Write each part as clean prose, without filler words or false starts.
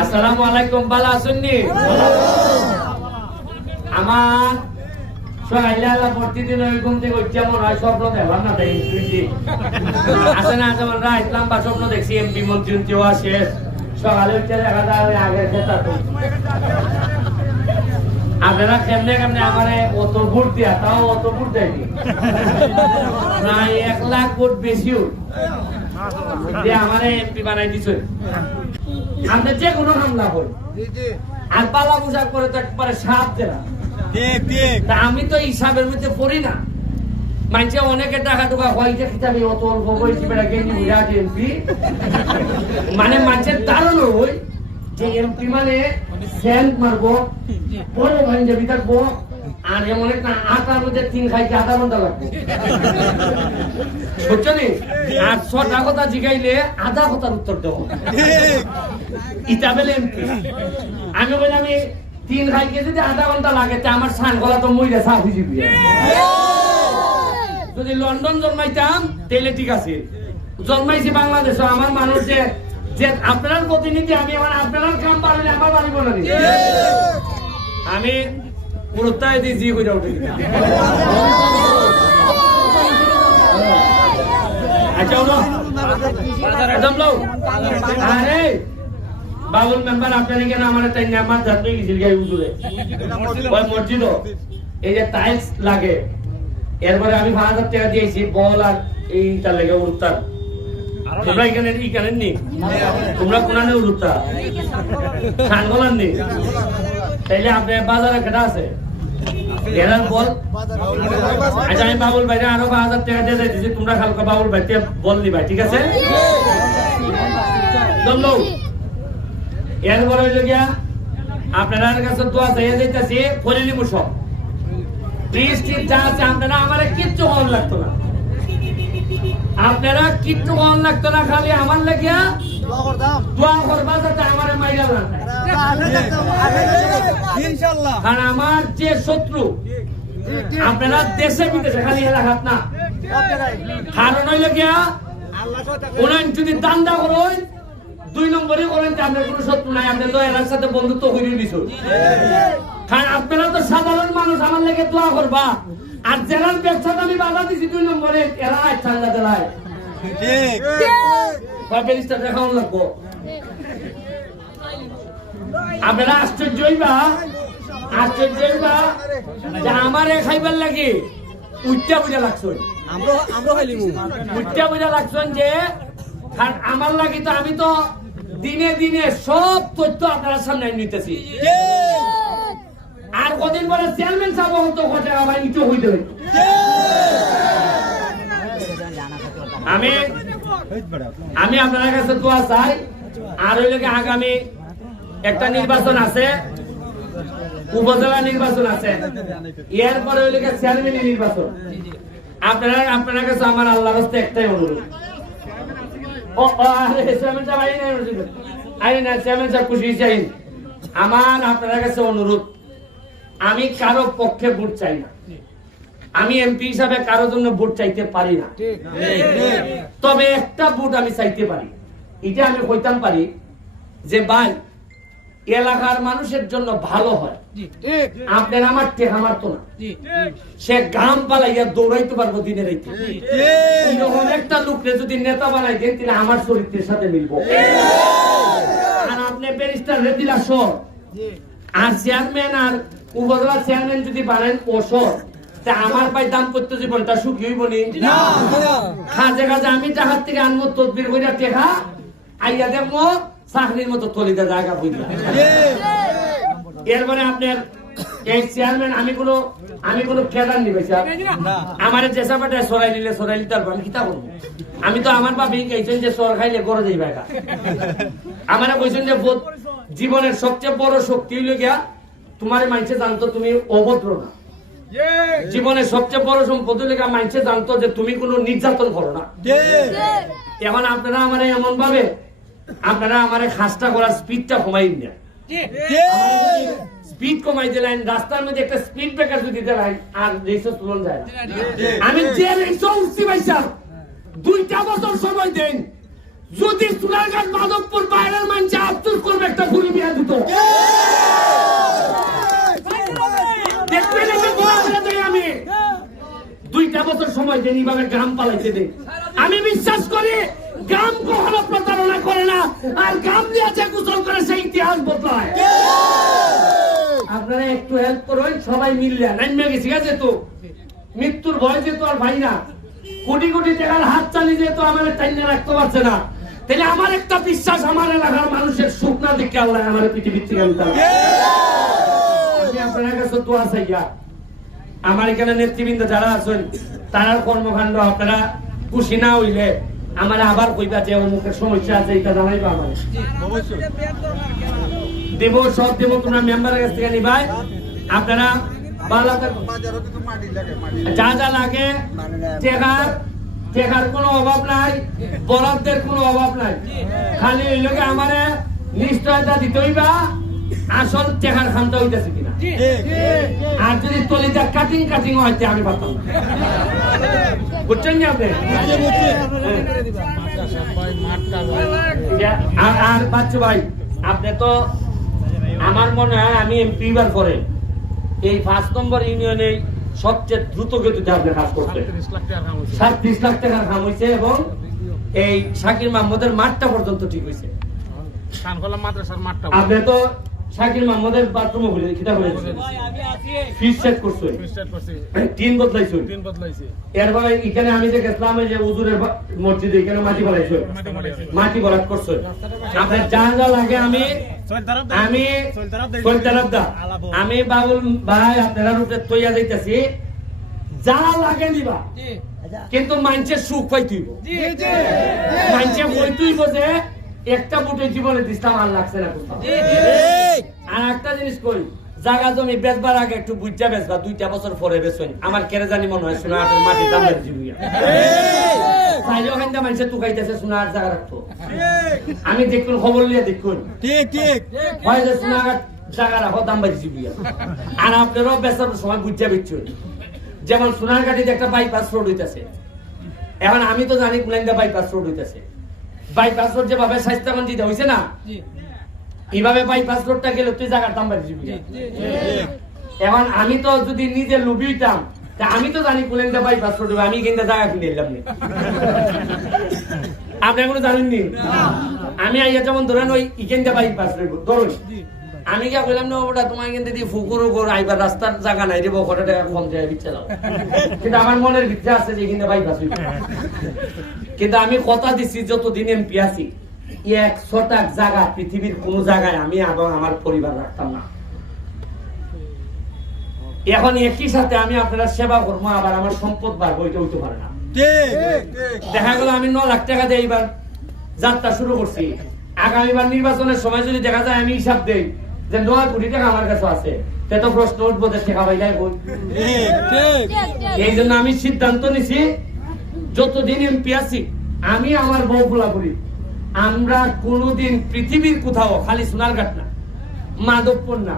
আসসালামু আলাইকুম, ভালো আছেননি? আমার সকালে প্রতিদিন ওই ঘুম থেকে যেমন হয় স্বপ্ন দেখলাম না, আসে না যেমন রাত লম্বা স্বপ্ন দেখছি এমপি মন্ত্রী আসে, সকালে উঠে দেখা যায় আগের খেতা। আপনারা কেমনে কেমনে আমার অত ভোট দিয়া, তাও অত ভোট দেয়নি, প্রায় 1 লাখ ভোট বেশিও দিয়ে আমার এমপি বানাই দিচ্ছে। আপনি যে কোনো হামলা করি আর পালা পোশাক করে তো একবারে সাপ দেনা। আমি তো হিসাবের মধ্যে পড়ি না। মানুষে অনেকে টাকা টুকা হয় যে খিতাবি অত অল্প বয়সী বেড়া গেঞ্জি বিরাট এমপি, মানে মানুষের ধারণা হই যে এমপি মানে সেন্ট মারবো, বড় পাঞ্জাবি থাকবো, আর এমন একটা আটার মধ্যে 3 খাইতে আধা ঘন্টা লাগবে, বুঝছো নি? আর 6টা কথা জিগাইলে আধা কথার উত্তর দেবো। ইটা বেলে এমপি আমি বলি আমি 3 খাইতে যদি আধা ঘন্টা লাগে তা আমার সান গলা তো মইরা সাফ হয়ে যাবে। যদি লন্ডন জন্মাইতাম তাহলে ঠিক আছে, জন্মাইছি বাংলাদেশে। আমার মানুষ যে আপনার প্রতিনিধি, আমি আমার আপনার কাম পারলে আমার পারিব না। আমি পুরোটাই দিয়ে জি করে উঠে। আচ্ছা আরে বাবুল মেম্বার আপনারা কেন আমার তাই নামাজ যাতে গেছিল গাই উজুরে ওই মসজিদ এই যে টাইলস লাগে, এরপরে আমি 5000 টাকা দিয়েছি বল আর এইটা লেগে উত্তর। তোমরা এখানে নেই, তোমরা কোনানে উত্তর খানগোলার নেই, তাইলে আপনার বাজারে কেটা আছে বল। আচ্ছা আমি বাবুল ভাই আরো 5000 টাকা দিয়ে দিচ্ছি, তোমরা খালকা বাবুল ভাই বল নিবা, ঠিক আছে? এরপরে হইল গিয়া আপনার কাছে দোয়া চাইয়া যাইতেছি ফরিলি মুসব বৃষ্টি যা আছে, আপনারা আমার কিচ্ছু কম লাগতো না, আপনারা কিচ্ছু কম লাগতো না, খালি আমার লাগিয়া দোয়া করবা যাতে আমার মাইরা না। আর আমার যে শত্রু আপনারা দেশে বিদেশে খালি এলাকাত না, কারণ হইল গিয়া ওনার যদি দান্দা করেন 2 নম্বরে করেন আপনার কোনো শত্রু নাই, আপনি তো এর সাথে বন্ধুত্ব হইয়ে দিছ। কারণ আপনারা তো সাধারণ মানুষ, আমার লেগে দোয়া করবা। আর জেলার ব্যবসাটা আমি বাধা দিছি 2 নম্বরে, এরা ঠান্ডা দেলায় দেখাও লাগবো। আপনারা আশ্চর্য হইবা যে আমার খাইবার লাগে উচ্চা বুঝা লাগছেন, উচ্চা বুঝা লাগছেন যে আমার লাগি তো আমি তো দিনে দিনে সব তথ্য আপনার সামনে নিতেছি। আর কদিন পরে চেয়ারম্যান সাহেব হতো কত টাকা ইটো হইতে আমি আপনার কাছে দোয়া চাই। আর ওই লোকে আগামী একটা নির্বাচন আছে, উপজেলা নির্বাচন আছে, এরপরে ওই লোকে চেয়ারম্যান নির্বাচন। আপনার কাছে আমার আল্লাহর রাস্তায় একটাই অনুরোধ, আমার আপনার কাছে অনুরোধ, আমি কারো পক্ষে ভোট চাই না, আমি এমপি হিসাবে কারোর জন্য ভোট চাইতে পারি না, তবে একটা ভোট আমি চাইতে পারি। এটা আমি কইতাম পারি যে ভাই এলাকার মানুষের জন্য ভালো হয়, আপনার আমার টেকা মারতো না, সে গাম পালাইয়া দৌড়াইতে পারবো দিনে রাইতে। এরকম একটা লোককে যদি নেতা বানাই দেন তাহলে আমার চরিত্রের সাথে মিলবো। আর আপনি ব্যারিস্টার রেদিলা সর আর চেয়ারম্যান আর উপজেলা চেয়ারম্যান যদি বানান ওসর, তা আমার ভাই দাম্পত্য জীবনটা সুখী হইব নি? খাজে খাজে আমি টাকার থেকে আনবো তদবির কইরা টেকা আইয়া দেখবো চাকরির মতো তলিতে জায়গা বুঝলাম। এরপরে আপনার এই চেয়ারম্যান আমি কোনো কেদার নিবে আমার যে চাপাটা সরাই নিতে পারবো, আমি কিতা করবো? আমি তো আমার বাবা কেছেন যে সর খাইলে গড়ে যাইবা, আমার কইছেন যে জীবনের সবচেয়ে বড় শক্তি হইল গিয়া তোমার মাইছে জানতো তুমি অভদ্র না, জীবনের সবচেয়ে বড় সম্পদ হইল গিয়া মাইছে জানতো যে তুমি কোনো নির্যাতন করো না। এখন আপনারা আমার এমন ভাবে আপনারা আমার খাসটা করার স্পিডটা কমাই না, স্পিড কমাই দিলেন, রাস্তার মধ্যে একটা স্পিড ব্রেকার যদি দিলেন আর রেসে চলন যায়। আমি যে রেসে উঠছি ভাই স্যার 2টা বছর সময় দেন, যদি সোনারঘাট মাধবপুর বাইরের মানুষ আফসোস করবে একটা ঘুরি বিয়া দিত আমি 2টা বছর সময় দেন এইভাবে গ্রাম পালাইতে দেন। আমি বিশ্বাস করি গ্রাম কখনো প্রতারণা করে না, আর গ্রাম দিয়ে যে গোসল করে সেই ইতিহাস বদলায়। আপনারা একটু হেল্প করুন, সবাই মিললে নাইমে গেছি গেছে তো মৃত্যুর ভয় যেত আর ভাই না, কোটি কোটি টাকার হাত চালিয়ে যেত আমার টাইনে রাখতে পারছে না। তাহলে আমার একটা বিশ্বাস, আমার এলাকার মানুষের সুখ না দেখে আল্লাহ আমার পৃথিবীর থেকে আমি আপনার কাছে দোয়া চাইয়া আমার এখানে নেতৃবৃন্দ যারা আছেন তার কর্মকাণ্ড আপনারা খুশি না হইলে আমার আবার কইবা যে অমুকের সমস্যা আছে এটা জানাইবা আমার দেব, সব দেব, তোমরা মেম্বারের কাছ থেকে নিবাই। আপনারা যা যা লাগে টেকার কোনো অভাব নাই, বরাদ্দের কোনো অভাব নাই, খালি ওই লোকে আমার নিশ্চয়তা দিতে হইবা আসল টেকার খামটা হইতেছে কিনা। আর যদি তলিটা কাটিং হইতে আমি পারতাম না, বুঝছেন না আপনি? আর বাচ্চু ভাই, আপনি তো আমার মনে হয় আমি এমপি বার করে এই 5 নম্বর ইউনিয়নে সবচেয়ে দ্রুত গতিতে আপনি কাজ করতেন। 37 লাখ টাকার কাম হয়েছে এবং এই শাকির মাহমুদের মাঠটা পর্যন্ত ঠিক হয়েছে। আপনি তো শাকির মাহমুদের বাথরুমও বলে কিটা বলেছে ফিস সেট করছে, টিন বদলাইছে। এরপরে এখানে আমি যে গেছিলাম এই যে হুজুরের মসজিদে এখানে মাটি বলাইছে, মাটি বরাদ করছে। আপনার যা যা লাগে আমি বাবুল ভাই আপনারা রূপে তৈয়া যাইতেছি, যা লাগে দিবা, কিন্তু মানুষের সুখ পাইতেইব, মানুষের কইতেইব যে একটা বুটে জীবনে দিতাম আর লাগছে না কোথাও। আর একটা জিনিস কই, জায়গা জমি বেচবার আগে একটু বুঝা বেচবা, 2টা বছর পরে বেচুন। আমার কেড়ে জানি মনে হয় সোনাহাটের মাটির দাম বেড়ে জীবিয়া চাইলে ওখানটা মানুষের তুকাইতেছে সোনাহাট জায়গা রাখতো। আমি দেখুন খবর নিয়ে দেখুন হয় যে সোনাহাট জায়গা রাখো দাম বেড়ে জীবিয়া। আর আপনারাও বেচার সময় বুঝা বেচুন। যেমন সোনারঘাটে একটা বাইপাস রোড হইতেছে, এখন আমি তো জানি কুলাইন্দা বাইপাস রোড হইতেছে, বাইপাস রোড যেভাবে স্বাস্থ্যগঞ্জ দিতে হয়েছে না, এইভাবে বাইপাস রোডটা গেলে তুই জায়গার দাম বাড়ি যাবি। এখন আমি তো যদি নিজে লুবি হইতাম, আমি তো জানি কুলেন্দা বাইপাস রোড, আমি কিন্তু জায়গা কিনে এলাম না। আপনি এখনো জানেননি? আমি আইয়া যেমন ধরেন ওই ইকেন্দা বাইপাস রোড ধরুন, আমি কি বললাম না ওটা তোমার কিন্তু দিদি ফুকুরও কর আইবার রাস্তার জায়গা নাই রে, 100 টাকা কম যায় বিচ্ছে দাও, কিন্তু আমার মনের ভিতরে আছে যে কিন্তু বাইপাস হইবে। কিন্তু আমি কথা দিচ্ছি যতদিন এমপি আছি 100 জায়গা পৃথিবীর কোন জায়গায় আমি এবং আমার পরিবার রাখতাম না। এখন একই সাথে আমি আপনারা সেবা করবো, আবার আমার সম্পদ বাড়বো, এটা হইতে পারে না। দেখা গেল আমি 9 লাখ টাকা দিয়ে এইবার যাত্রা শুরু করছি, আগামীবার নির্বাচনের সময় যদি দেখা যায় আমি হিসাব দেই যে 9 কোটি টাকা আমার কাছে আছে, তো প্রশ্ন উঠবো যে টাকা পাইলাই বই। এই জন্য আমি সিদ্ধান্ত নিছি যতদিন এমপি আছি আমি আমার বউ পোলা করি, আমরা কোনদিন পৃথিবীর কোথাও, খালি সোনারঘাট না, মাধবপুর না,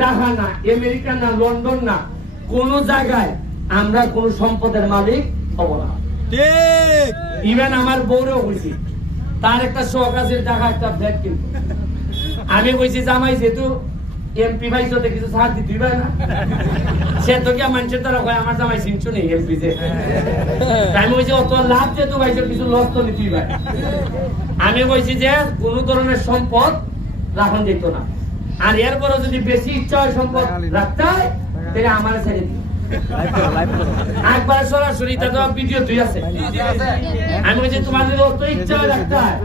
ঢাকা না, আমেরিকা না, লন্ডন না, কোন জায়গায় আমরা কোন সম্পদের মালিক হব না। ইভেন আমার বউরেও হয়েছি, তার একটা শখ আছে ঢাকা একটা ফ্ল্যাট কিনবো। আমি কইছি জামাই যেহেতু এমপি ভাই তো কিছু ছাড় দিতে দিবে না, সে তো কি মানুষের দ্বারা কয় আমার জামাই চিনছো নেই এমপি যে, আমি কইছি অত লাভ যেহেতু ভাই কিছু লস তো নিতেই পারে। আমি কইছি যে কোন ধরনের সম্পদ রাখন যেত না, আর এরপরে যদি বেশি ইচ্ছা হয় সম্পদ রাখতে হয় তাহলে আমার ছেড়ে দিই। একবার সরাসরি তো ভিডিও তুই আছে, আমি বলছি তোমার যদি অত ইচ্ছা হয় রাখতে হয়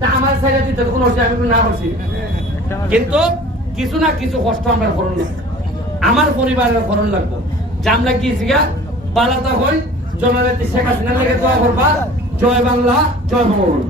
তা আমার ছেড়ে দিতে কোনো আমি না করছি, কিন্তু কিছু না কিছু কষ্ট আমরা করুন লাগবে, আমার পরিবারের করুন লাগবো। জামলা কি শিখা বালাতা হই জননেত্রী শেখ হাসিনার লেগে দোয়া করবা। জয় বাংলা, জয় বঙ্গবন্ধু।